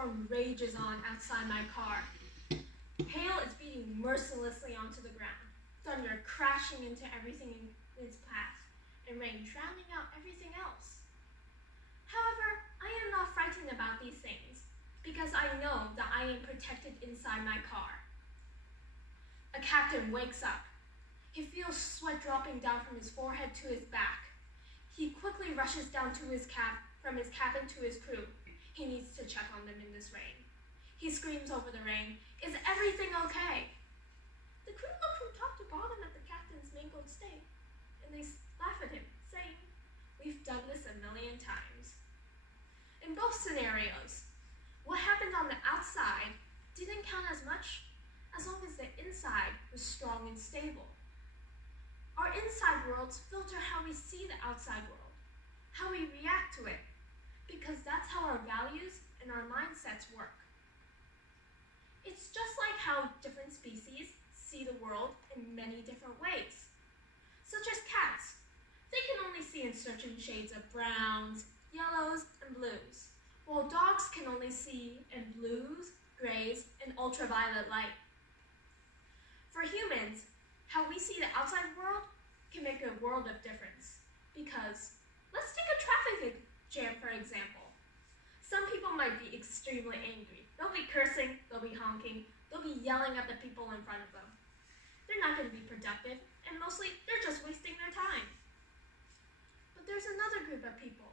storm rages on outside my car. Hail is beating mercilessly onto the ground, thunder crashing into everything in its path, and rain drowning out everything else. However, I am not frightened about these things, because I know that I am protected inside my car. A captain wakes up. He feels sweat dropping down from his forehead to his back. He quickly rushes down to from his cabin to his crew. He needs to check on them in this rain. He screams over the rain, "Is everything okay?" The crew look from top to bottom at the captain's mangled state, and they laugh at him, saying, "We've done this a million times." In both scenarios, what happened on the outside didn't count as much as long as the inside was strong and stable. Our inside worlds filter how we see the outside world, how we react to it, because that's how our values and our mindsets work. It's just like how different species see the world in many different ways. Such as cats. They can only see in certain shades of browns, yellows, and blues, while dogs can only see in blues, grays, and ultraviolet light. For humans, how we see the outside world can make a world of difference, because let's take a traffic jam for example. Some people might be extremely angry. They'll be cursing, they'll be honking, they'll be yelling at the people in front of them. They're not going to be productive, and mostly they're just wasting their time. But there's another group of people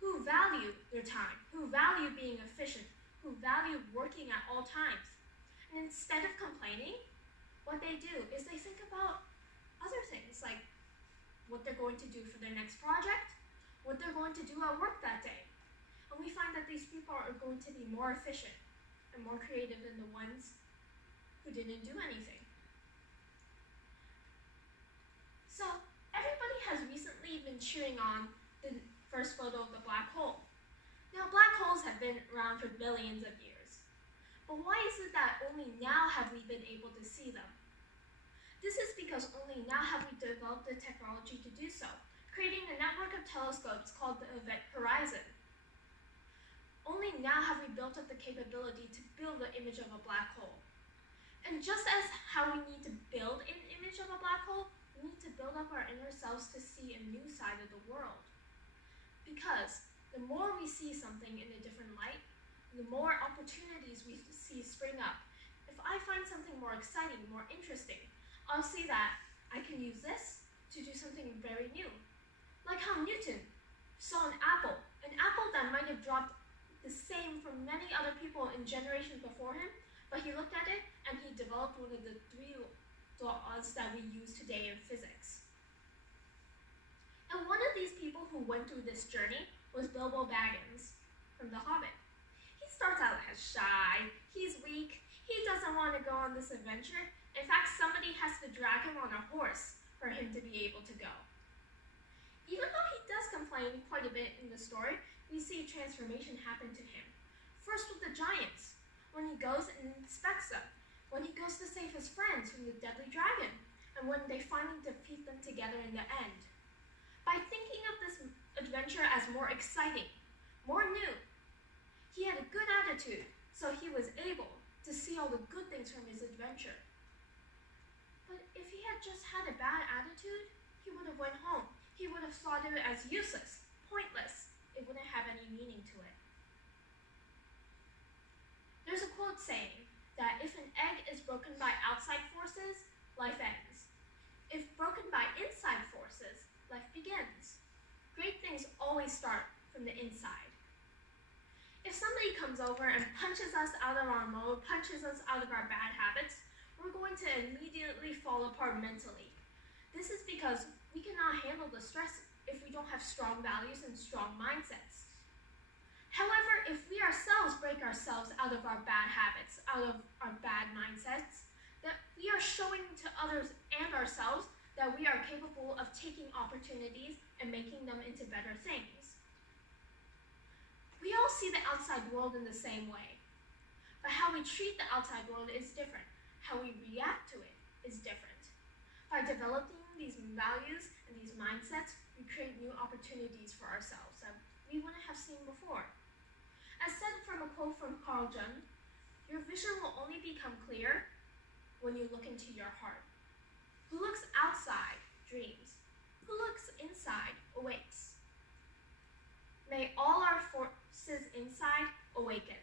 who value their time, who value being efficient, who value working at all times. And instead of complaining, what they do is they think about other things, like what they're going to do for their next project, what they're going to do at work that day. And we find that these people are going to be more efficient and more creative than the ones who didn't do anything. So everybody has recently been chewing on the first photo of the black hole. Now, black holes have been around for billions of years. But why is it that only now have we been able to see them? This is because only now have we developed the technology to do so, creating a network of telescopes called the Event Horizon. Only now have we built up the capability to build the image of a black hole. And just as how we need to build an image of a black hole, we need to build up our inner selves to see a new side of the world. Because the more we see something in a different light, the more opportunities we see spring up. If I find something more exciting, more interesting, I'll see that I can use this to do something very new. Like how Newton saw an apple that might have dropped the same from many other people in generations before him, but he looked at it and he developed one of the 3 laws that we use today in physics. And one of these people who went through this journey was Bilbo Baggins from The Hobbit. He starts out as shy, he's weak, he doesn't want to go on this adventure. In fact, somebody has to drag him on a horse for him to be able to go. Even though he does complain quite a bit in the story, we see transformation happen to him. First with the giants, when he goes and inspects them, when he goes to save his friends from the deadly dragon, and when they finally defeat them together in the end. By thinking of this adventure as more exciting, more new, he had a good attitude, so he was able to see all the good things from his adventure. But if he had just had a bad attitude, he would have went home. He would have thought of it as useless, pointless. It wouldn't have any meaning to it. There's a quote saying that if an egg is broken by outside forces, life ends. If broken by inside forces, life begins. Great things always start from the inside. If somebody comes over and punches us out of our mode, punches us out of our bad habits, we're going to immediately fall apart mentally. This is because we cannot handle the stress if we don't have strong values and strong mindsets. However, if we ourselves break ourselves out of our bad habits, out of our bad mindsets, that we are showing to others and ourselves that we are capable of taking opportunities and making them into better things. We all see the outside world in the same way, but how we treat the outside world is different. How we react to it is different. By developing these values and these mindsets, we create new opportunities for ourselves that we wouldn't have seen before. As said from a quote from Carl vision will only become clear when you look into your heart. Who looks outside dreams. Who looks inside awakes. May all our forces inside awaken.